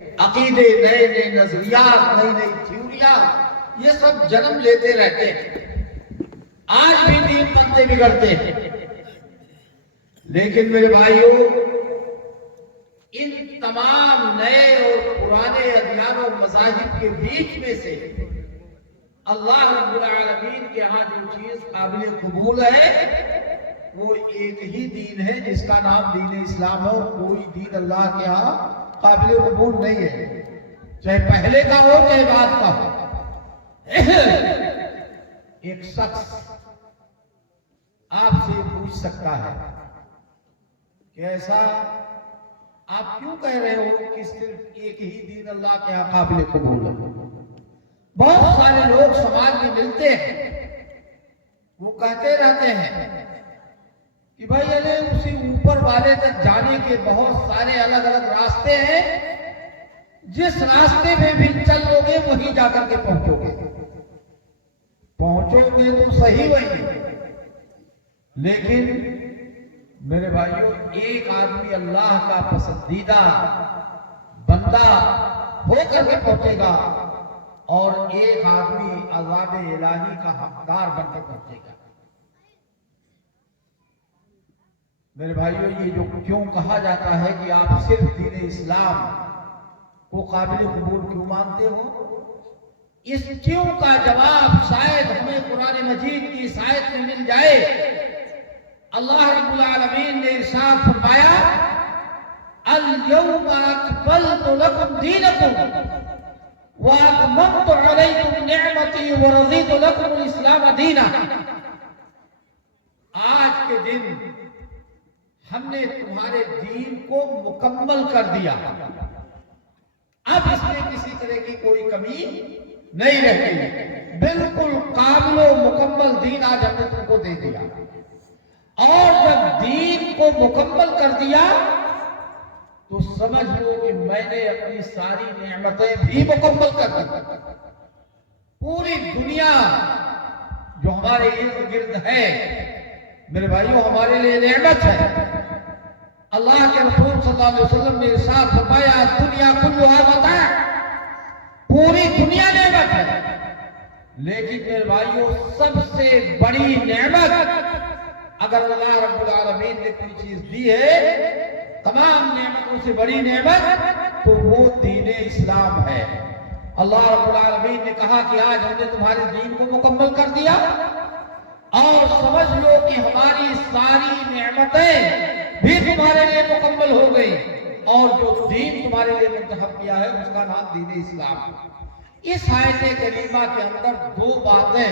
عقیدے، نئے نئے نظریات، نئی نئی تھیوریاں، یہ سب جنم لیتے رہتے ہیں۔ آج بھی دین بنتے بگڑتے ہیں۔ لیکن میرے بھائیوں، ان تمام نئے اور پرانے ادیان و مذاہب کے بیچ میں سے اللہ رب العالمین کے ہاں جو چیز قابل قبول ہے وہ ایک ہی دین ہے جس کا نام دین اسلام ہے۔ کوئی دین اللہ کے ہاں قابل قبول نہیں ہے، چاہے پہلے کا ہو چاہے بعد کا ہو۔ ایک شخص آپ سے پوچھ سکتا ہے کہ ایسا آپ کیوں کہہ رہے ہو کہ صرف ایک ہی دین اللہ کے ہاں قابل قبول ہے؟ بہت سارے لوگ سماج میں ملتے ہیں، وہ کہتے رہتے ہیں کہ بھائی اسی اوپر والے تک جانے کے بہت سارے الگ الگ راستے ہیں، جس راستے میں بھی چلو گے وہیں جا کر کے پہنچو گے تو صحیح وہی، لیکن میرے بھائیوں ایک آدمی اللہ کا پسندیدہ بندہ ہو کر کے پہنچے گا اور ایک آدمی عذاب الہی کا حقدار بن کے پہنچے گا۔ میرے بھائیوں، یہ جو کیوں کہا جاتا ہے کہ آپ صرف دین اسلام کو قابل قبول کیوں مانتے ہو، اس کیوں کا جواب شاید ہمیں قرآن مجید کی اس آیت میں مل جائے۔ اللہ رب العالمین نے ارشاد فرمایا، اليوم اکملت لکم دینکم واتممت علیکم نعمتی ورضیت لکم الاسلام دینا۔ آج کے دن ہم نے تمہارے دین کو مکمل کر دیا، اب اس میں کسی طرح کی کوئی کمی نہیں رہتی، بالکل کامل و مکمل دین آج ہم نے تم کو دے دیا۔ اور جب دین کو مکمل کر دیا تو سمجھ لو کہ میں نے اپنی ساری نعمتیں بھی مکمل کر دی۔ پوری دنیا جو ہمارے ارد گرد ہے میرے بھائیوں ہمارے لیے نعمت ہے۔ اللہ کے رسول صلی اللہ علیہ وسلم نے ارشاد فرمایا، دنیا کلھا متاع، پوری دنیا نعمت ہے، لیکن میرے بھائیوں سب سے بڑی نعمت اگر اللہ رب العالمین نے کوئی چیز دی ہے، تمام نعمتوں سے بڑی نعمت تو وہ دین اسلام ہے۔ اللہ رب العالمین نے کہا کہ آج ہم نے تمہارے دین کو مکمل کر دیا، اور سمجھ لو کہ ہماری ساری نعمتیں بھی تمہارے لیے مکمل ہو گئی، اور جو دین تمہارے لیے منتخب کیا ہے اس کا نام دین اسلام ہے۔ اس آیت کریمہ کے اندر دو باتیں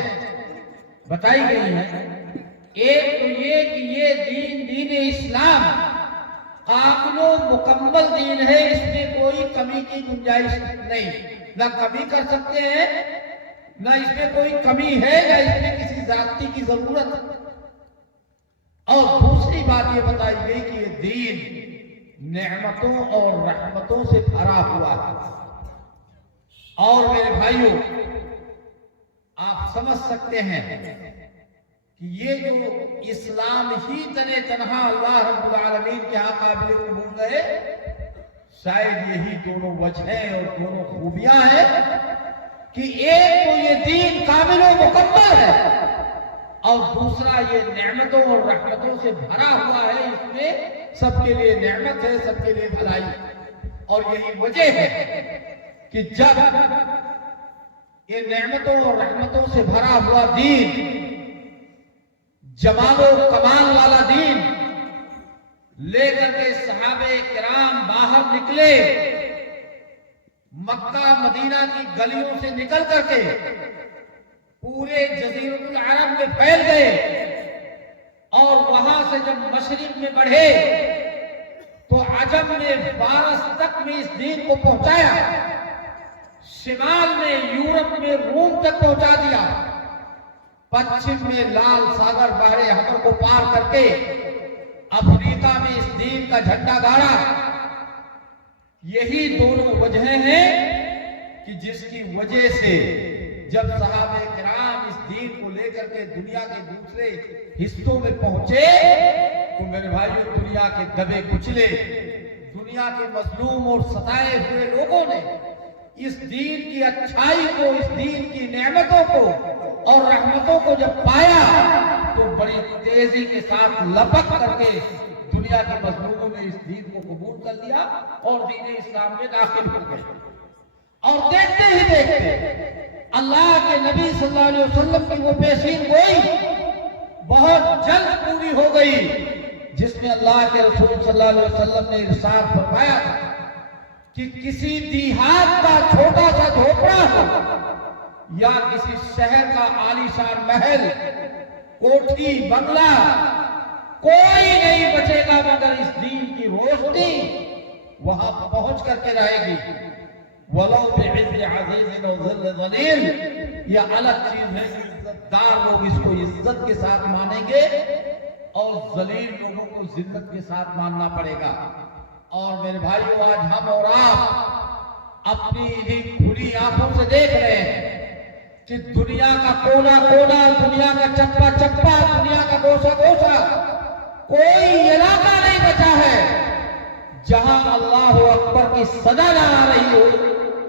بتائی گئی ہیں۔ ایک تو یہ کہ یہ دین اسلام قابل و مکمل دین ہے، اس میں کوئی کمی کی گنجائش نہیں، نہ کمی کر سکتے ہیں، نہ اس میں کوئی کمی ہے، نہ اس میں کسی ذاتی کی ضرورت۔ اور دوسری بات یہ بتائی گئی کہ یہ دین نعمتوں اور رحمتوں سے بھرا ہوا ہے۔ اور میرے بھائیوں آپ سمجھ سکتے ہیں کہ یہ جو اسلام ہی تنے تنہا اللہ رب العالمین کے ہاں قابل قبول ہے، شاید یہی دونوں وجہیں اور دونوں خوبیاں ہیں کہ ایک تو یہ دین کامل و مکمل ہے، اور دوسرا یہ نعمتوں اور رحمتوں سے بھرا ہوا ہے، اس میں سب کے لیے نعمت ہے، سب کے لیے بھلائی ہے۔ اور یہی وجہ ہے کہ جب یہ نعمتوں اور رحمتوں سے بھرا ہوا دین، جمال و کمال والا دین لے کر کے صحابہ کرام باہر نکلے، مکہ مدینہ کی گلیوں سے نکل کر کے پورے جزیرۃ العرب میں پھیل گئے، اور وہاں سے جب مشرق میں بڑھے تو عجم نے فارس تک میں اس دین کو پہنچایا، شمال میں یورپ میں روم تک پہنچا دیا، پچھم میں لال ساگر بحر احمر کو پار کر کے افریقہ میں اس دین کا جھنڈا گاڑا۔ یہی دونوں وجہیں ہیں کہ جس کی وجہ سے جب صحابہ کرام اس دین کو لے کر کے دنیا کے دوسرے حصوں میں پہنچے تو میرے بھائیوں دنیا کے دبے کچلے دنیا کے مظلوم اور ستائے ہوئے لوگوں نے اس دین کی اچھائی کو، اس دین کی نعمتوں کو اور رحمتوں کو جب پایا تو بڑی تیزی کے ساتھ لپک کر کے دنیا کے مظلوموں نے اس دین کو قبول کر لیا اور دین اسلام میں داخل ہو گئے. اور دیکھتے ہی دیکھتے اللہ کے نبی صلی اللہ علیہ وسلم کی وہ پیشین گوئی بہت جلد پوری ہو گئی، جس میں اللہ کے رسول صلی اللہ علیہ وسلم نے ارشاد فرمایا کہ کسی دیہات کا چھوٹا سا جھوپڑا ہو یا کسی شہر کا عالیشان محل، کوٹھی، بنگلہ، کوئی نہیں بچے گا مگر اس دین کی روشنی وہاں پہنچ کر کے رہے گی. وَلَوْ بِعِزِّ عَزِيزٍ أَوْ ذِلِّ ذَلِيلٍ، یہ الگ چیز ہے کہ عزتدار لوگ اس کو عزت کے ساتھ مانیں گے اور ذلیل لوگوں کو ذلت کے ساتھ ماننا پڑے گا. اور میرے بھائیو، آج ہم اور آپ اپنی انہی کھلی آنکھوں سے دیکھ رہے ہیں کہ دنیا کا کونا کونا، دنیا کا چپا چپا، دنیا کا گوشہ گوشہ، کوئی علاقہ نہیں بچا ہے جہاں اللہ اکبر کی صدا نہ آ رہی ہو،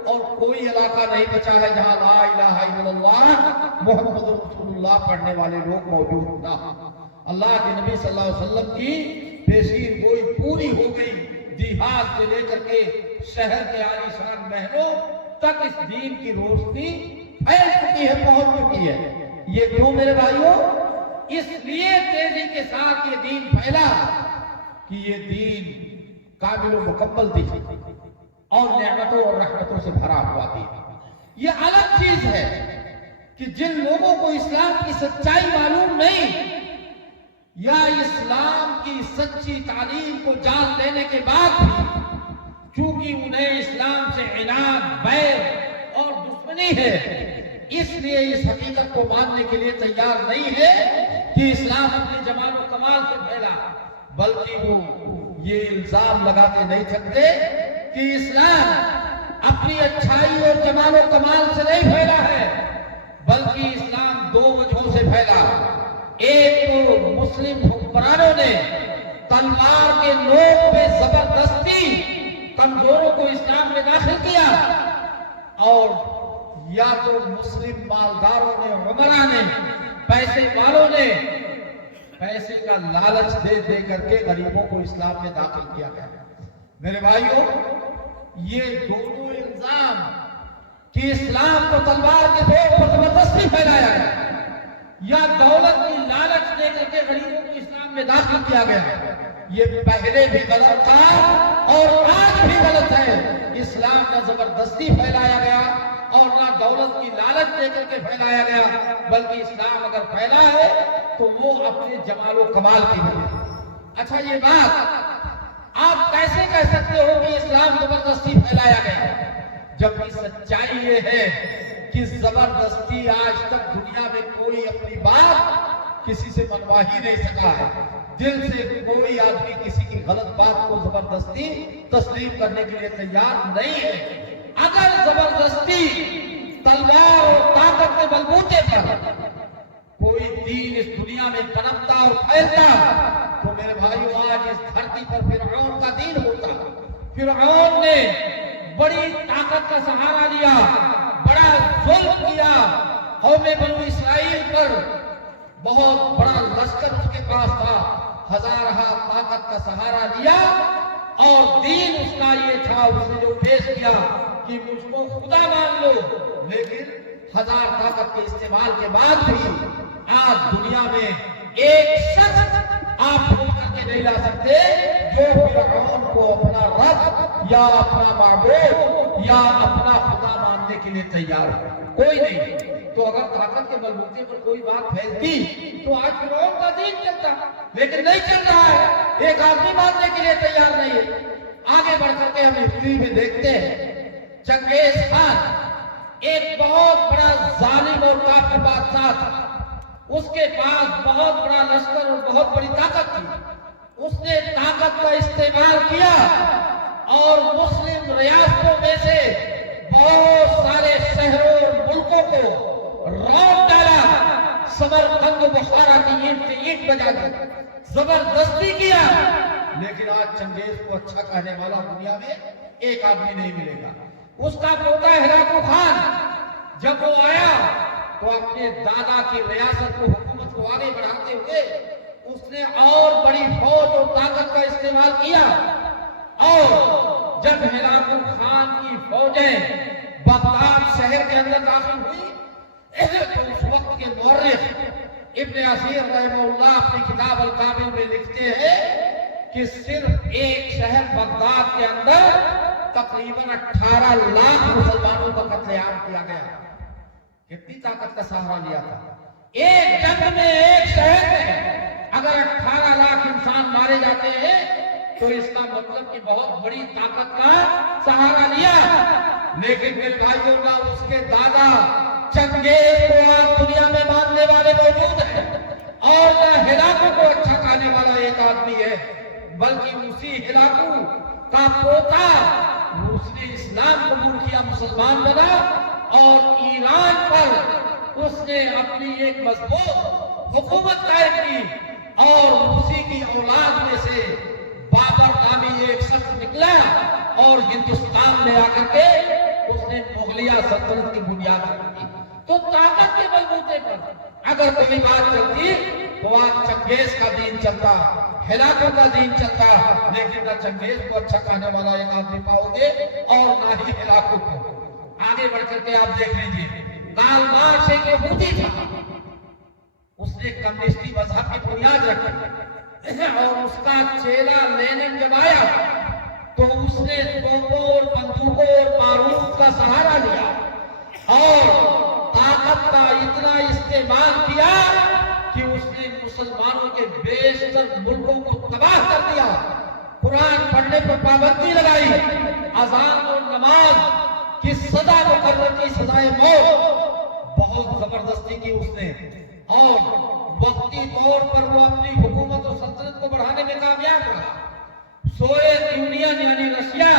اور کوئی علاقہ نہیں بچا ہے جہاں لا الہ الا اللہ محمد رسول اللہ پڑھنے والے لوگ موجود نہ ہوں. اللہ کے نبی صلی اللہ علیہ وسلم کی پیشین گوئی پوری ہو گئی. دیہات سے لے کر کے شہر کے عالیشان محلوں تک اس دین کی روشنی پھیل چکی ہے، پہنچ چکی ہے. یہ کیوں میرے بھائیوں؟ اس لیے تیزی کے ساتھ یہ دین پھیلا کہ یہ دین کامل و مکمل دین اور نعمتوں اور رحمتوں سے بھرا ہوا دین. یہ الگ چیز ہے کہ جن لوگوں کو اسلام کی سچائی معلوم نہیں یا اسلام کی سچی تعلیم کو جان لینے کے بعد بھی چونکہ انہیں اسلام سے عناد، بیع اور دشمنی ہے، اس لیے اس حقیقت کو ماننے کے لیے تیار نہیں ہے کہ اسلام اپنے جمال و کمال سے پھیلا، بلکہ وہ یہ الزام لگا کے نہیں سکتے کہ اسلام اپنی اچھائی اور جمال و کمال سے نہیں پھیلا ہے، بلکہ اسلام دو وجہوں سے پھیلا. ایک تو مسلم حکمرانوں نے تلوار کے نوک پہ زبردستی کمزوروں کو اسلام میں داخل کیا، اور یا تو مسلم مالداروں نے، عمرا نے، پیسے والوں نے پیسے کا لالچ دے دے کر کے غریبوں کو اسلام میں داخل کیا گیا. میرے بھائیوں، یہ دونوں الزام کہ اسلام کو تلوار کے زور پر زبردستی پھیلایا گیا یا دولت کی لالچ دے کر کے غریبوں کو اسلام میں داخل کیا گیا، یہ پہلے بھی غلط تھا اور آج بھی غلط ہے. اسلام نہ زبردستی پھیلایا گیا اور نہ دولت کی لالچ دے کر کے پھیلایا گیا، بلکہ اسلام اگر پھیلا ہے تو وہ اپنے جمال و کمال کی وجہ سے. اچھا، یہ بات آپ کیسے کہہ سکتے ہو کہ اسلام زبردستی پھیلایا گیا، جبکہ سچائی یہ ہے کہ زبردستی آج تک دنیا میں کوئی اپنی بات کسی سے منوا ہی نہیں سکا ہے. دل سے کوئی آدمی کسی کی غلط بات کو زبردستی تسلیم کرنے کے لیے تیار نہیں ہے. اگر زبردستی تلوار اور طاقت کے بلبوتے پر کوئی دین اس دنیا میں پنپتا اور پھیلتا تو میرے بھائیو آج اس دھرتی پر فرعون کا دین ہوتا. فرعون نے بڑی طاقت کا سہارا لیا، بڑا ظلم کیا، قوم بنو اسرائیل پر بہت بڑا لشکر اس کے پاس تھا، ہزارہ طاقت کا سہارا لیا، اور دین اس کا یہ تھا، اس نے جو پیش کیا کہ مجھ کو خدا مان لو، لیکن ہزار طاقت کے استعمال کے بعد بھی آج دنیا میں ایک شخص آپ بھول کر کے نہیں لا سکتے جو فرعون کو اپنا رب یا اپنا معبود یا اپنا خدا ماننے کے لیے تیار ہو، کوئی نہیں. تو اگر طاقت کے بلبوتے پر کوئی بات پھیلتی تو آج فرعون کا دین چلتا، لیکن نہیں چل رہا ہے، ایک آدمی ماننے کے لیے تیار نہیں ہے. آگے بڑھ کر کے ہم ہسٹری میں دیکھتے ہیں چنگیز خان ایک بہت بڑا ظالم اور کافر بادشاہ تھا، اس کے پاس بہت بڑا لشکر اور بہت بڑی طاقت تھی. اس نے طاقت کا استعمال کیا اور مسلم ریاستوں میں سے بہت سارے شہروں اور ملکوں کو روٹ ڈالا، سمرقند و بخارا کی اینٹ سے اینٹ بجا دی، زبردستی کیا. لیکن آج چنگیز کو اچھا کہنے والا دنیا میں ایک آدمی نہیں ملے گا۔ اس کا پوتا ہلاکو خان جب وہ آیا تو اپنے دادا کی ریاست کو، حکومت کو آگے بڑھاتے ہوئے اس نے اور بڑی فوج اور طاقت کا استعمال کیا، اور جب ہلاکو خان کی فوجیں بغداد شہر کے اندر داخل ہوئی تو اس وقت کے مورخ ابن اثیر رحمہ اللہ اپنی کتاب الکامل میں لکھتے ہیں کہ صرف ایک شہر بغداد کے اندر تقریباً 18 لاکھ مسلمانوں کا قتل عام کیا گیا۔ کتنی طاقت کا سہارا لیا تھا؟ ایک جنگ میں، ایک شہر میں اگر 18 لاکھ انسان مارے جاتے ہیں تو اس کا مطلب کہ بہت بڑی طاقت کا سہارا لیا۔ لیکن میرے بھائیوں، نہ اس کے دادا چنگیز کو آج دنیا میں ماننے والے موجود ہیں، اور نہ ہلاکو کو اچھا کہنے والا ایک آدمی ہے، بلکہ اسی ہلاکو کا پوتا، اس نے اسلام قبول کیا، مسلمان بنا، اور ایران پر اس نے اپنی ایک مضبوط حکومت قائم کی، اور اسی کی اولاد میں سے بابر نامی ایک شخص نکلا اور ہندوستان میں آ کر کے اس نے مغلیہ سلطنت کی بنیاد رکھی۔ تو طاقت کے بلبوتے پر اگر کوئی بات چلتی تو آج چنگیز کا دین چلتا، ہلاکو کا دین چلتا، لیکن نہ چنگیز کو اچھا کہنے والا ایک آدمی پاؤ گے اور نہ ہی ہلاکو کو۔ آگے بڑھ کر کے آپ دیکھ لیجیے، کارل مارکس ایک یہودی تھا، اس نے کمیونسٹی مذہب کی بنیاد رکھی، اور اس کا چیلا لینن جب آیا تو اس نے توپوں اور بندوقوں اور بارود کا سہارا لیا اور طاقت کا اتنا استعمال کیا کہ اس نے مسلمانوں کے بیشتر ملکوں کو تباہ کر دیا۔ قرآن پڑھنے پر پابندی لگائی، اذان اور نماز کی سزا مقرر کی، سزائے موت بہت زبردستی کی اس نے، اور وقتی طور پر وہ اپنی حکومت اور سلطنت کو بڑھانے میں کامیاب رہا۔ سوویت یونین یعنی رشیا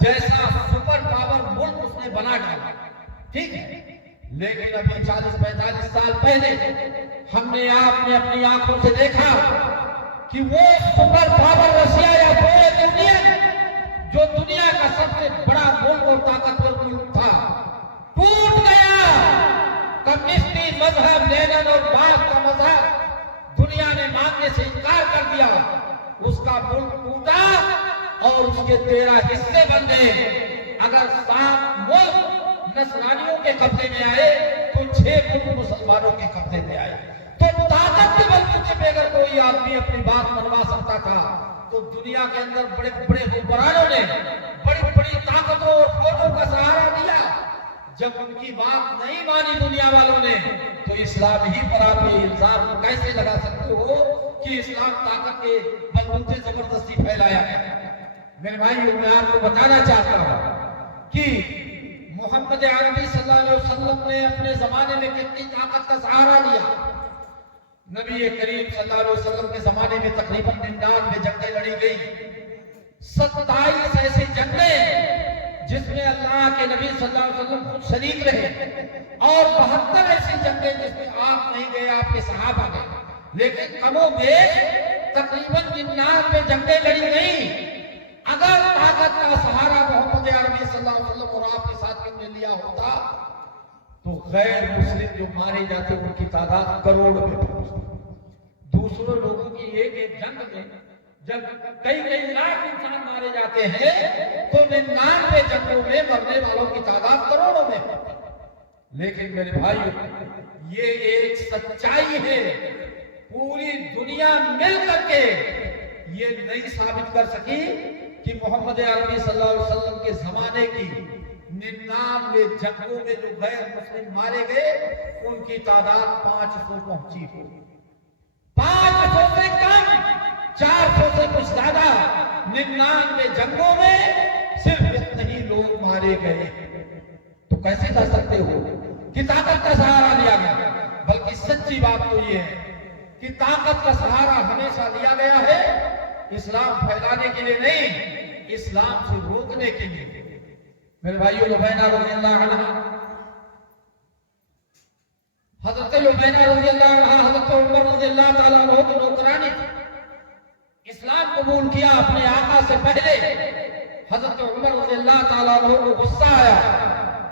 جیسا سپر پاور ملک اس نے بنا ڈالا، ٹھیک ہے، لیکن ابھی 40-45 سال پہلے ہم نے آپ نے اپنی آنکھوں سے دیکھا کہ وہ سپر پاور رشیا یا سوویت یونین جو دنیا کا سب سے بڑا ملک اور طاقتور ملک تھا، ٹوٹ گیا۔ کمیونسٹی مذہب، لینن اور مارکس کا مذہب دنیا نے ماننے سے انکار کر دیا، اس کا ملک ٹوٹا اور اس کے 13 حصے بن گئے۔ اگر 7 ملک نصرانیوں کے قبضے میں آئے تو 6 ملک مسلمانوں کے قبضے میں آئے۔ تو طاقت کے بلبوتے پہ اگر کوئی آدمی اپنی بات منوا سکتا تھا تو دنیا کے اندر بڑے بڑے حکمرانوں نے بڑی بڑی طاقتوں اور فوجوں کا سہارا دیا۔ جب ان کی بات نہیں مانی دنیا والوں نے تو اسلام ہی پر آپ یہ الزام کیسے لگا سکتے ہو کہ اسلام طاقت کے بلبوتے زبردستی پھیلایا ہے؟ میرے بھائی، میں آپ کو بتانا چاہتا ہوں کہ محمد عربی صلی اللہ علیہ وسلم نے اپنے زمانے میں کتنی طاقت کا سہارا لیا۔ نبی کریم صلی اللہ علیہ وسلم کے زمانے میں تقریباً 99 جنگیں لڑی گئی، 27 ایسی جنگیں جس میں اللہ کے نبی صلی اللہ علیہ وسلم خود شریک رہے، اور 72 ایسی جنگیں جس میں آپ نہیں گئے، آپ کے صحابہ گئے، لیکن کم و بیش تقریباً 99 جنگیں لڑی گئی۔ اگر طاقت کا سہارا محمد عربی صلی اللہ علیہ وسلم اور آپ کے ساتھیوں نے لیا ہوتا تو غیر مسلم جو مارے جاتے ان کی تعداد کروڑوں میں پہنچتی۔ دوسروں لوگوں کی ایک ایک جنگ میں جب کئی لاکھ انسان مارے جاتے ہیں تو 99 جنگوں میں مرنے والوں کی تعداد کروڑوں میں۔ لیکن میرے بھائیو، یہ ایک سچائی ہے، پوری دنیا مل کر کے یہ نہیں ثابت کر سکی کہ محمد عربی صلی اللہ علیہ وسلم کے زمانے کی 99 جنگوں میں جو غیر مسلم مارے گئے ان کی تعداد 500 پہنچی ہو۔ 500 سے کم، 400 سے کچھ زیادہ 99 جنگوں میں صرف اتنے ہی لوگ مارے گئے۔ تو کیسے کہہ سکتے ہو کہ طاقت کا سہارا لیا گیا؟ بلکہ سچی بات تو یہ ہے کہ طاقت کا سہارا ہمیشہ لیا گیا ہے اسلام پھیلانے کے لیے نہیں، اسلام سے روکنے کے لیے۔ میرے بھائیو، لبینہ رضی اللہ عنہ، حضرت لبینہ رضی اللہ عنہ حضرت عمر رضی اللہ تعالیٰ عنہ کی نوکرانی تھی۔ اسلام قبول کیا اپنے آقا سے پہلے حضرت عمر رضی اللہ تعالیٰ عنہ کو غصہ آیا،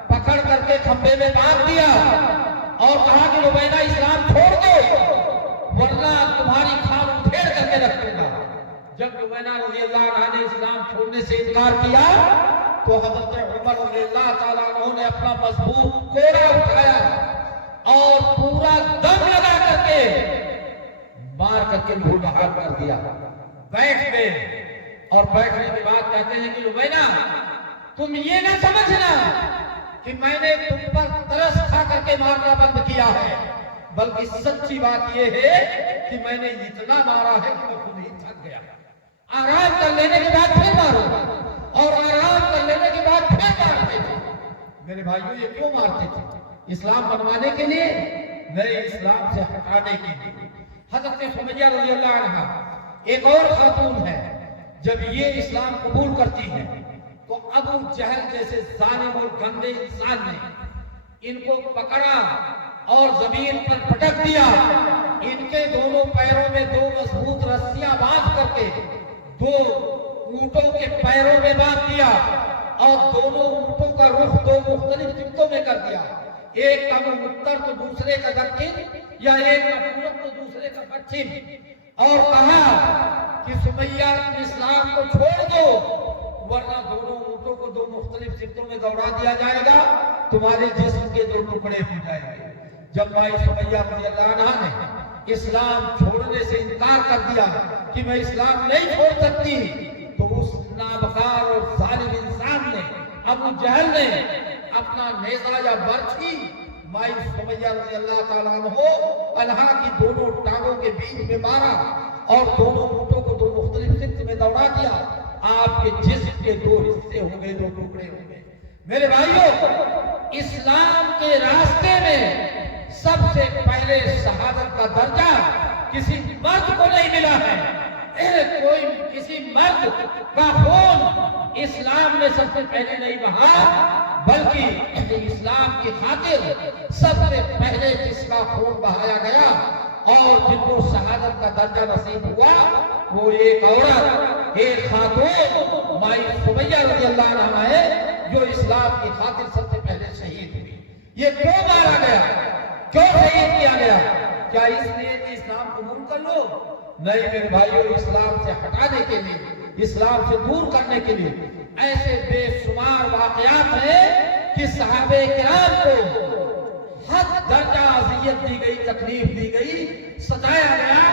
پکڑ کر کے کھمبے میں باندھ دیا اور کہا کہ لبیدہ اسلام چھوڑ دو ورنہ تمہاری کھال پھیڑ کر کے رکھ دوں گا۔ جب لبیدہ رضی اللہ عنہ نے اسلام چھوڑنے سے انکار کیا تو حضرت عمر رضی اللہ تعالیٰ عنہ نے اپنا مضبوط کوڑا اٹھایا اور پورا دم لگا کر کے مار کر کے دھول بہار کر دیا۔ بیٹھ گئے اور بیٹھنے کے بعد کہتے ہیں کہ لبیدہ تم یہ نہ سمجھنا کہ میں نے تم پر ترس کھا کر کے مارنا بند کیا ہے، بلکہ سچی بات یہ ہے کہ میں نے اتنا مارا ہے کہ میں خود ہی تھک گیا۔ آرام کر لینے کے بعد پھر مارو اور آرام کر لینے کے بعد پھر مارتے تھے۔ میرے بھائیوں یہ کیوں مارتے تھے؟ اسلام بنوانے کے لیے نہیں، اسلام سے ہٹانے کے لیے۔ حضرت سمیہ رضی اللہ عنہ ایک اور خاتون ہے، جب یہ اسلام قبول کرتی ہے تو ابو جہل جیسے ظالم اور گندے انسان نے ان کو پکڑا اور زمین پر پٹک دیا، ان کے دونوں پیروں میں دو مضبوط رسیاں باندھ کر کے دو اونٹوں کے پیروں میں باندھ دیا اور دونوں اونٹوں کا رخ دو مختلف سمتوں میں کر دیا، ایک کا منہ اتر تو دوسرے کا دکن یا ایک کا پورب تو دوسرے کا پچھم، اور کہا کہ سمیہ تم اسلام کو چھوڑ دو ورنہ دونوں اونٹوں کو دو مختلف سمتوں میں دوڑا دیا جائے گا، تمہارے جسم کے دو ٹکڑے ہو جائیں گے۔ جب مائی سمیہ رضی اللہ عنہا نے اسلام چھوڑنے سے انکار کر دیا کہ میں اسلام نہیں چھوڑ سکتی، تو اس نابکار اور ظالم انسان نے ابو جہل نے اپنا نیزہ یا برچھی مائی سمیہ رضی اللہ تعالیٰ عنہا کی دونوں ٹانگوں کے بیچ میں مارا اور دونوں اونٹوں کو دو مختلف سمت میں دوڑا دیا، آپ کے جسم کے دو حصے ہو گئے، دو ٹکڑے ہو گئے۔ میرے بھائیوں، اسلام کے راستے میں سب سے پہلے شہادت کا درجہ کسی مرد کو نہیں ملا ہے۔ کوئی کسی مرد کا خون اسلام میں سب سے پہلے نہیں بہا، بلکہ اسلام کی خاطر سب سے پہلے جس کا خون بہایا گیا اور جن کو شہادت کا درجہ نصیب ہوا وہ ایک عورت، ایک خاتون مائی سمیہ رضی اللہ عنہا ہے جو اسلام کی خاطر سب سے پہلے شہید ہوئی۔ یہ کیوں مارا گیا، کیوں شہید کیا گیا؟ کیا اس لیے کہ اسلام قبول کر لو؟ نہیں میرے بھائیوں، اسلام سے ہٹانے کے لیے، اسلام سے دور کرنے کے لیے۔ ایسے بے شمار واقعات ہیں کہ صحابہ کرام کو حد درجہ اذیت دی گئی، تکلیف دی گئی، ستایا گیا،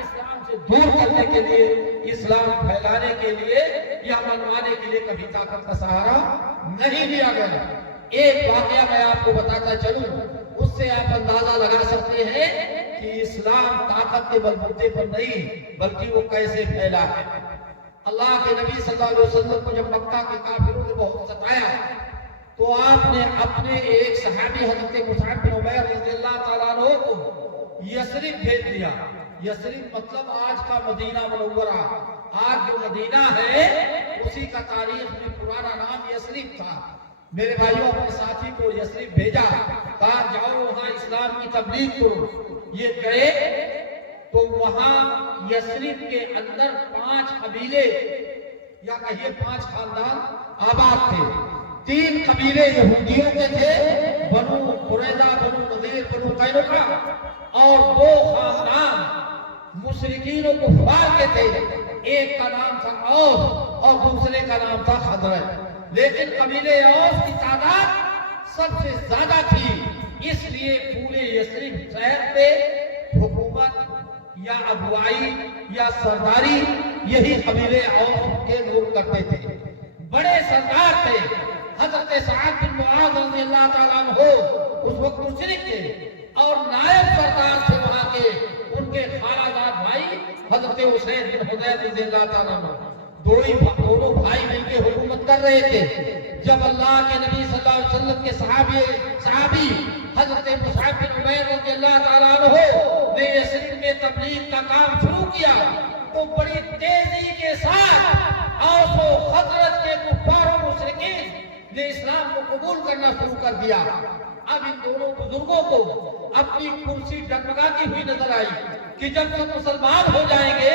اسلام سے دور کرنے کے لیے، اسلام پھیلانے کے لیے یا منوانے کے لیے کبھی طاقت کا سہارا نہیں لیا گیا۔ ایک واقعہ میں آپ کو بتاتا چلوں، اس سے آپ اندازہ لگا سکتے ہیں کہ اسلام طاقت کے بلبوتے پر نہیں بلکہ وہ کیسے پھیلا ہے۔ اللہ کے نبی صلی اللہ علیہ وسلم کو جب مکہ کے کافروں نے بہت ستایا تو آپ نے اپنے ایک صحابی حضرت مصعب بن عمیر رضی اللہ تعالیٰ عنہ کو یثرب بھیج دیا۔ یثرب مطلب آج کا مدینہ منورہ، آج جو مدینہ ہے اسی کا تاریخ میں پرانا نام یثرب تھا۔ میرے بھائیوں، اپنے ساتھی کو یثرب بھیجا، کہا جاؤ وہاں اسلام کی تبلیغ کرو۔ یہ گئے تو وہاں یثرب کے اندر 5 قبیلے یا کہیے 5 خاندان آباد تھے۔ 3 قبیلے یہودیوں کے تھے، بنو قریظہ، بنو نذیر، بنو قینقاع، اور 2 خاندان مشرکین و کفار کے تھے۔ ایک کا نام تھا اوس اور دوسرے کا نام تھا خزرج۔ لیکن قبیلے اوس کی تعداد سب سے زیادہ تھی، اس لیے پورے یثرب شہر پہ حکومت یا اگوائی یا سرداری یہی قبیلے اوس کے لوگ کرتے تھے۔ بڑے سردار تھے، حضرت سعد بن معاذ رضی اللہ تعالیٰ عنہ اس وقت مشرک تھے اور نائب سردار تھے وہاں کے، ان کے خالہ زاد بھائی حضرت اسید بن حضیر رضی اللہ تعالیٰ عنہ، دونوں بھائی مل کے حکومت کر رہے تھے۔ جب اللہ کے نبی صلی اللہ علیہ وسلم کے صحابی حضرت مصعب بن عمیر رضی اللہ تعالیٰ عنہ نے یثرب میں تبلیغ کا کام شروع کیا تو بڑی تیزی کے ساتھ اوس و خزرج کے کفار و مشرکین نے اسلام کو قبول کرنا شروع کر دیا۔ اب ان دونوں بزرگوں کو اپنی کرسی ڈگمگاتی ہوئی نظر آئی کہ جب سب مسلمان ہو جائیں گے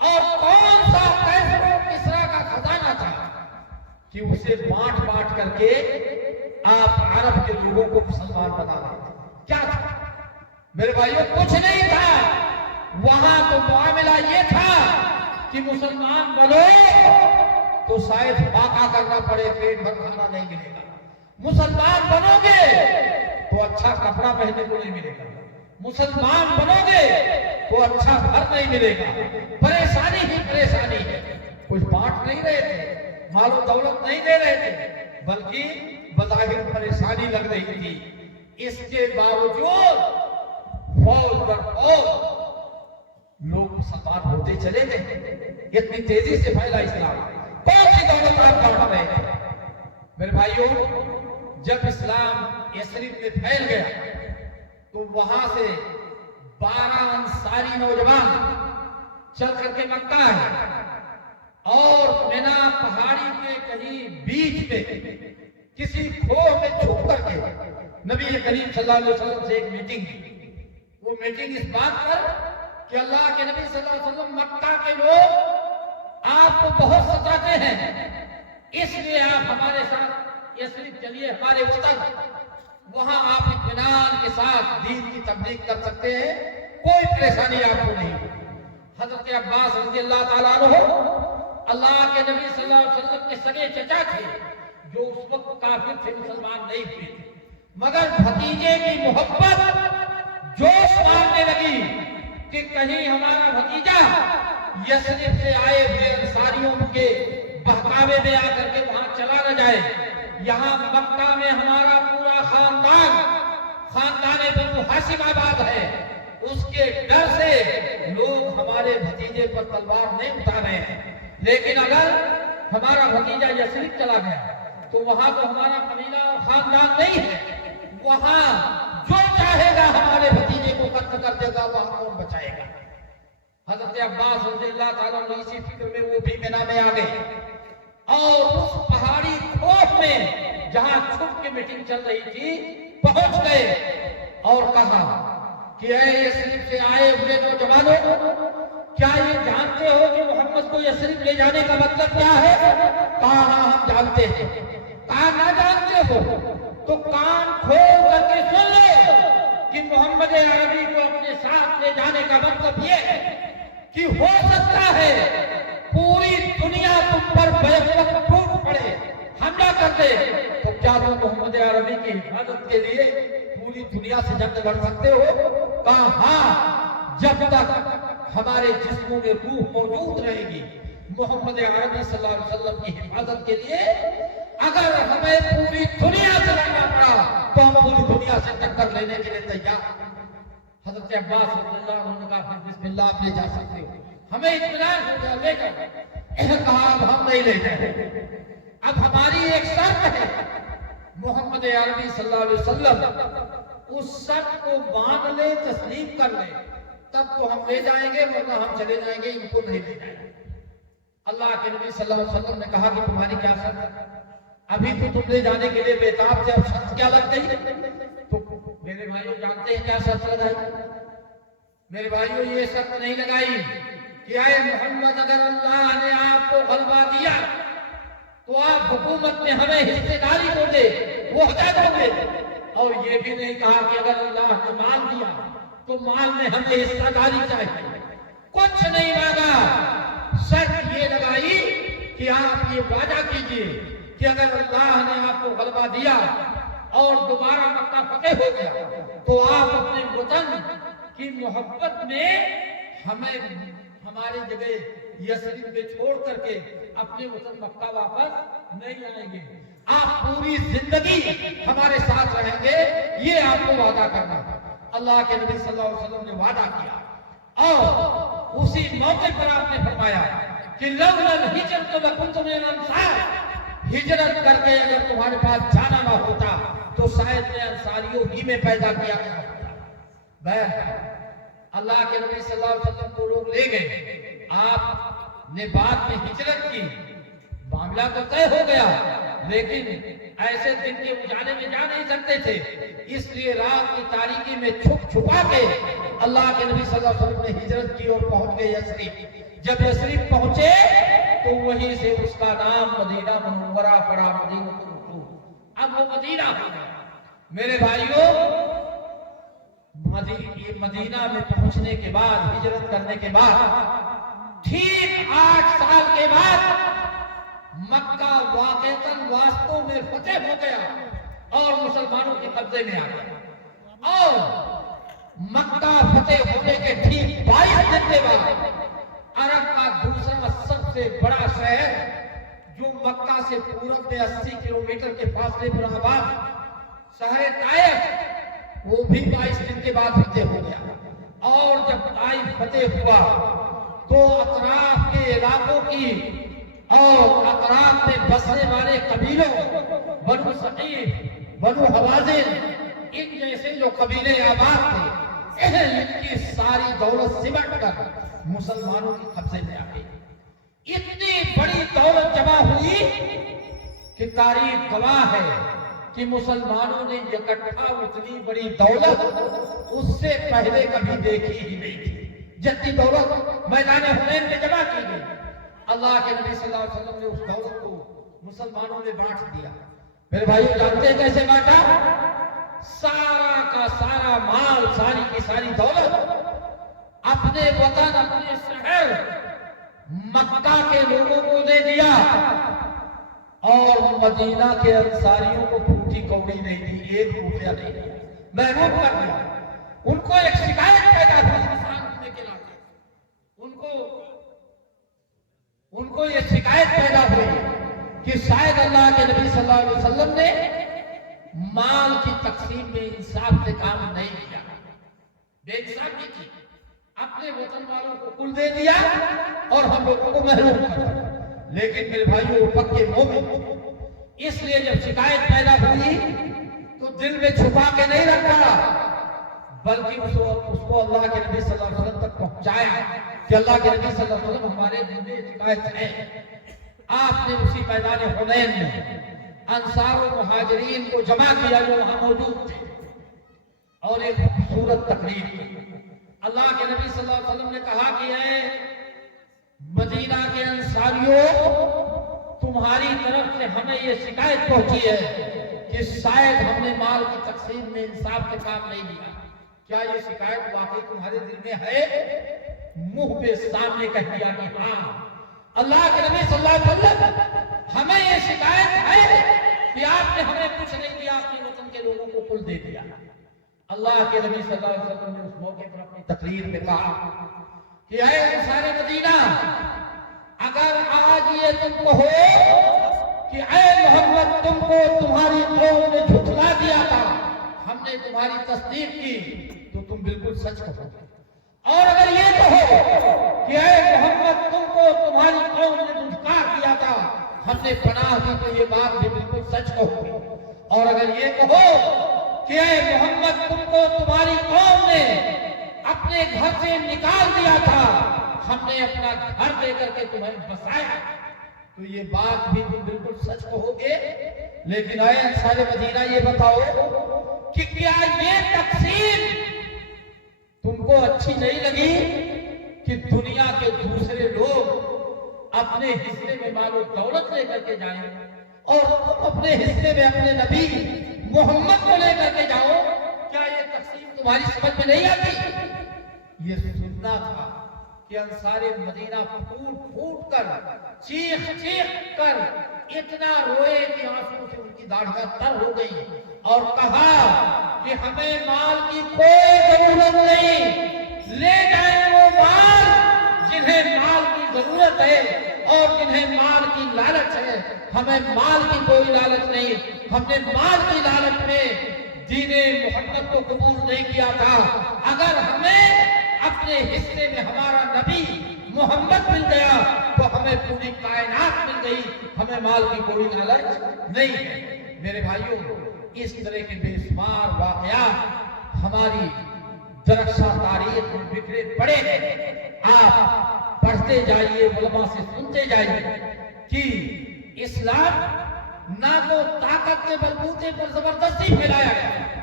اور کون سا کیسر و کسرا کا خزانہ تھا کہ اسے بانٹ بانٹ کر کے آپ عرب کے لوگوں کو مسلمان بنا رہے تھے؟ کیا تھا میرے بھائیوں؟ کچھ نہیں تھا وہاں تو معاملہ یہ تھا کہ مسلمان بنو تو شاید فاقہ کرنا پڑے، پیٹ بھر کھانا نہیں ملے گا، مسلمان بنو گے تو اچھا کپڑا پہننے کو نہیں ملے گا، مسلمان بنو گے تو اچھا گھر نہیں ملے گا، پریشانی ہی پریشانی ہے۔ کچھ بانٹ نہیں رہے تھے، مال و دولت نہیں دے رہے تھے، بلکہ بظاہر پریشانی لگ رہی تھی۔ اس کے باوجود فوج در فوج لوگ مسلمان ہوتے چلے گئے، اتنی تیزی سے پھیلا اسلام، کون سی دولت آپ بانٹ رہے تھے؟ میرے بھائیوں، جب اسلام یثرب میں پھیل گیا تو وہاں سے 12 انصاری نوجوان چل کر کے مکہ ہے اور مینا پہاڑی کے کہیں بیچ میں کسی کھوہ میں چھپ کر کے نبی کریم صلی اللہ علیہ وسلم سے ایک میٹنگ کی۔ وہ میٹنگ اس بات پر کہ اللہ کے نبی صلی اللہ علیہ وسلم، مکہ کے لوگ آپ کو بہت ستاتے ہیں، اس لیے آپ ہمارے ساتھ یثرب چلیے، ہمارے وطن، وہاں آپ اطمینان کے ساتھ دین کی تبلیغ کر سکتے ہیں، کوئی پریشانی آپ کو نہیں۔ حضرت عباس رضی اللہ تعالیٰ عنہ اللہ کے نبی صلی اللہ علیہ وسلم کے سگے چچا تھے، جو اس وقت کافر تھے، مسلمان نہیں ہوئے تھے، مگر بھتیجے کی محبت جوش مارنے لگی کہ کہیں ہمارا بھتیجا یثرب سے آئے ہوئے انصاریوں کے بہکاوے میں آ کر کے وہاں چلا نہ جائے، یہاں مکہ میں ہمارا پورا خاندان بنو ہاشم آباد ہے، اس کے ڈر سے لوگ ہمارے بھتیجے پر تلوار نہیں اٹھا رہے ہیں، لیکن اگر ہمارا بھتیجا یثرب چلا گیا تو وہاں تو ہمارا قبیلہ اور خاندان نہیں ہے، وہاں جو چاہے گا ہمارے بھتیجے کو قتل کر دے گا، وہاں کون بچائے گا؟ حضرت عباس رضی اللہ تعالیٰ عنہ اسی فکر میں وہ بھی مینا میں آ گئے اور اس پہاڑی کھوہ میں جہاں چھپ کے میٹنگ چل رہی تھی پہنچ گئے اور کہا کہ اے یثرب سے آئے ہوئے نوجوانوں، کیا یہ جانتے ہو کہ محمد کو یثرب لے جانے کا مطلب کیا ہے؟ کہا ہاں ہم جانتے ہیں۔ کہا نہ جانتے ہو تو کان کھول کر کے سن لو کہ محمد عربی کو اپنے ساتھ لے جانے کا مطلب یہ ہے کہ ہو سکتا ہے پوری دنیا تم پر بیک وقت ٹوٹ پڑے، حملہ کر دے، تو کیا تم محمد عربی کی حفاظت کے لیے پوری دنیا سے جنگ لڑ سکتے ہو؟ کہا ہاں، جب تک ہمارے جسموں میں روح موجود رہے گی محمد عربی صلی اللہ علیہ وسلم کی حفاظت کے لیے اگر ہمیں پوری دنیا سے لڑنا پڑا تو ہم پوری دنیا سے ٹکر لینے کے لیے تیار۔ حضرت عباس رضی اللہ عنہ نے کہا بسم اللہ، آپ لے جا سکتے ہو، ہمیں اطمینان ہو گیا، لے کر کہا اب ہم نہیں لے جائیں، اب ہماری ایک شرط ہے، محمد عربی صلی اللہ علیہ وسلم اس شرط کو مان لے، تسلیم کر لے، تب تو ہم لے جائیں گے، ورنہ ہم چلے جائیں گے، ان کو نہیں لے جائیں گے۔ اللہ کے نبی صلی اللہ علیہ وسلم نے کہا کہ تمہاری کیا شرط ہے؟ ابھی تو تم لے جانے کے لیے بےتاب تھے، اب شرط کیا لگ گئی؟ تو میرے بھائیوں جانتے ہیں کیا شرط لگائی؟ میرے بھائیوں یہ شرط نہیں لگائی کہ اے محمد اگر اللہ نے آپ کو غلبہ دیا تو آپ حکومت میں ہمیں حصے داری کو دے، وہ عہدہ دو گے، اور یہ بھی نہیں کہا کہ اگر اللہ نے مال دیا تو مال میں ہمیں حصہ داری چاہیے، کچھ نہیں مانگا، شرط یہ لگائی کہ آپ یہ وعدہ کیجئے کہ اگر اللہ نے آپ کو غلبہ دیا اور دوبارہ مکہ فتح ہو گیا تو آپ اپنے وطن کی محبت میں ہمیں ہماری جگہ یثرب میں چھوڑ کر کے اپنے وطن مکہ واپس نہیں آئیں گے، آپ پوری زندگی ہمارے ساتھ رہیں گے، یہ آپ کو وعدہ کرنا۔ اللہ کے نبی صلی اللہ علیہ وسلم نے وعدہ کیا اور اسی موقع پر آپ نے فرمایا کہ لولا الہجرۃ لکنت من الانصار، ہجرت کر کے اگر تمہارے پاس جانا نہ ہوتا تو شاید میں انصاریوں ہی میں پیدا کیا گیا ہوتا۔ بہرحال اللہ کے نبی صلی اللہ علیہ وسلم کو لوگ لے گئے، آپ نے بعد میں ہجرت کی، معاملہ تو طے ہو گیا، لیکن ایسے دن کے اجالے میں جا نہیں سکتے تھے، اس لیے رات کی تاریکی میں چھپ چھپا کے اللہ کے نبی صلی اللہ علیہ وسلم نے ہجرت کی اور پہنچ گئے یثرب۔ جب یثرب پہنچے تو وہیں سے اس کا نام مدینہ منورہ پڑا، مدینہ منورہ، اب وہ مدینہ ہو گیا۔ میرے بھائیوں، مدینہ میں پہنچنے کے بعد، ہجرت کرنے کے بعد، ٹھیک 8 سال کے بعد مکہ واقعتاً واستو میں فتح ہو گیا اور مسلمانوں کے قبضے میں آ گیا۔ اور مکہ فتح ہونے کے ٹھیک 22 دن کے بعد عرب کا دوسرا سب سے بڑا شہر جو مکہ سے پورب میں 80 کلومیٹر کے فاصلے پر آباد شہر طائف، وہ بھی 22 دن کے بعد فتح ہو گیا۔ اور جب طائف فتح ہوا تو اطراف کے علاقوں کی اور اطراف میں بسنے والے قبیلوں، بنو ثقیف، بنو حوازن، ان جیسے جو قبیلے آباد تھے، ان کی ساری دولت سمٹ کر مسلمانوں کے قبضے میں آ گئی۔ اتنی بڑی دولت جمع ہوئی کہ تاریخ گواہ ہے کہ مسلمانوں نے اکٹھا اتنی بڑی دولت اس سے پہلے کبھی دیکھی ہی نہیں تھی۔ جتنی دولت میدان حنین میں جمع کی گئی، اللہ کے نبی صلی اللہ علیہ وسلم نے اس دولت کو مسلمانوں میں بانٹ دیا۔ میرے بھائیو، جانتے ہیں کیسے بانٹا؟ سارا کا سارا مال، ساری کی ساری دولت اپنے وطن، اپنے شہر مکہ کے لوگوں کو دے دیا، اور مدینہ کے انصاریوں کو پھوٹی کوڑی نہیں دی، 1 روپیہ نہیں دیا، محروم کر دیا۔ ان کو ایک شکایت پیدا ہوئی انسان ہونے کے ناطے، ان کو یہ شکایت پیدا ہوئی کہ شاید اللہ کے نبی صلی اللہ علیہ وسلم نے مال کی تقسیم میں انصاف سے کام نہیں کیا، بے انصافی کی، اپنے وطن والوں کو کل دے دیا اور ہم لوگوں کو محروم کر دیا۔ لیکن میرے بھائیوں، پکے مومن، اس لیے جب شکایت پیدا ہوئی تو دل میں چھپا کے نہیں رکھا، بلکہ اس کو اللہ کے نبی صلی اللہ علیہ وسلم تک پہنچایا کہ اللہ کے نبی صلی اللہ علیہ وسلم، ہمارے دل میں شکایت ہے۔ آپ نے اسی میدان حنین میں انصار و مہاجرین کو جمع کیا جو وہاں موجود تھے، اور ایک خوبصورت تقریر کی۔ اللہ کے نبی صلی اللہ علیہ وسلم نے کہا کہ اے مدینہ کے انصاریوں، تمہاری طرف سے ہمیں یہ شکایت پہنچی ہے کہ شاید ہم نے مال کی تقسیم میں انصاف کے کام نہیں لیا۔ کیا یہ شکایت واقعی تمہارے دل میں ہے؟ منہ پہ سامنے کہہ دیا کہ ہاں، اللہ کے نبی صلی اللہ علیہ وسلم، ہمیں یہ شکایت ہے کہ آپ نے ہمیں کچھ نہیں دیا، اپنے وطن کے لوگوں کو کل دے دیا۔ اللہ کے نبی صلی اللہ علیہ وسلم نے اس موقع پر اپنی تقریر میں کہا کہ اے انصار مدینہ، اگر آج یہ تم کہو کہ اے محمد، تم کو تمہاری قوم نے جھٹلا دیا تھا، ہم نے تمہاری تصدیق کی، تو تم بالکل سچ کہو گے۔ اور اگر یہ کہو کہ اے محمد، تم کو تمہاری قوم نے دھتکار دیا تھا، ہم نے پناہ دی، تو یہ بات بھی بالکل سچ کہو گے۔ اور اگر یہ کہو کہ اے محمد، تم کو تمہاری قوم نے اپنے گھر سے نکال دیا تھا، ہم نے اپنا گھر دے کر کے تمہیں بسایا، تو یہ بات بھی تم بالکل سچ کہو گے۔ لیکن اے انصار مدینہ، یہ بتاؤ کہ کیا یہ تقسیم تم کو اچھی نہیں لگی کہ دنیا کے دوسرے لوگ اپنے حصے میں مال و دولت لے کر کے جائیں اور تم اپنے حصے میں اپنے نبی محمد کو لے کر کے جاؤ؟ کیا یہ تقسیم تمہاری سمجھ میں نہیں آتی؟ یہ سننا تھا کہ انصار مدینہ پھوٹ پھوٹ کر، چیخ چیخ کر اتنا روئے کہ آنسو سے ان کی داڑھیاں تر ہو گئی، اور کہا کہ ہمیں مال کی کوئی ضرورت نہیں، لے جائیں وہ مال جنہیں مال کی ضرورت ہے اور جنہیں مال کی لالچ ہے، ہمیں مال کی کوئی لالچ نہیں، ہم نے مال کی لالچ میں دین محمد کو قبول نہیں کیا تھا۔ اگر ہمیں اپنے حصے میں ہمارا نبی محمد مل گیا تو ہمیں پوری کائنات مل گئی، ہمیں مال کی کوئی لالچ نہیں ہے۔ میرے بھائیوں، اس طرح کے بے شمار واقعات ہماری درخشاں تاریخ میں بکھرے پڑے ہیں۔ آپ پڑھتے جائیے، علماء سے سنتے جائیے کہ اسلام نہ تو طاقت کے بلبوتے پر زبردستی پھیلایا گیا،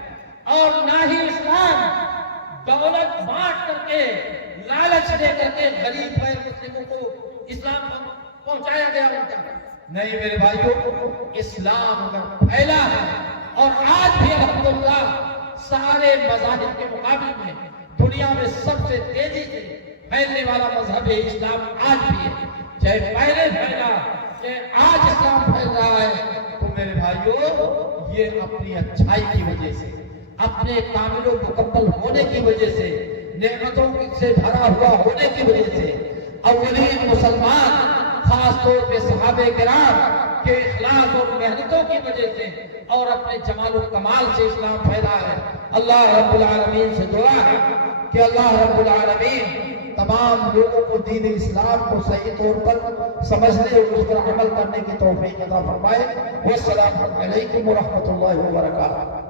اور نہ ہی اسلام دولت بانٹ کر کے، لالچ دے کر کے غریب غیر مسلموں کو پہنچایا گیا ان تک. نہیں میرے بھائیوں، اسلام اگر پھیلا ہے اور آج بھی الحمدللہ سارے مذاہب کے مقابل میں دنیا میں سب سے تیزی سے پھیلنے والا مذہب اسلام آج بھی ہے. چاہے پہلے پھیلا چاہے آج اسلام پھیل رہا ہے، تو میرے بھائیوں یہ اپنی اچھائی کی وجہ سے، اپنے کامل و مکمل ہونے کی وجہ سے، نعمتوں سے بھرا ہوا ہونے کی وجہ سے، اولین مسلمان خاص طور پہ صحابہ کرام کے اخلاص اور محنتوں کی وجہ سے اور اپنے جمال و کمال سے اسلام پھیلا ہے. اللہ رب العالمین سے دعا ہے کہ اللہ رب العالمین تمام لوگوں کو دین اسلام کو صحیح طور پر سمجھنے اور اس پر عمل کرنے کی توفیق عطا فرمائے. والسلام علیکم ورحمۃ اللہ وبرکاتہ.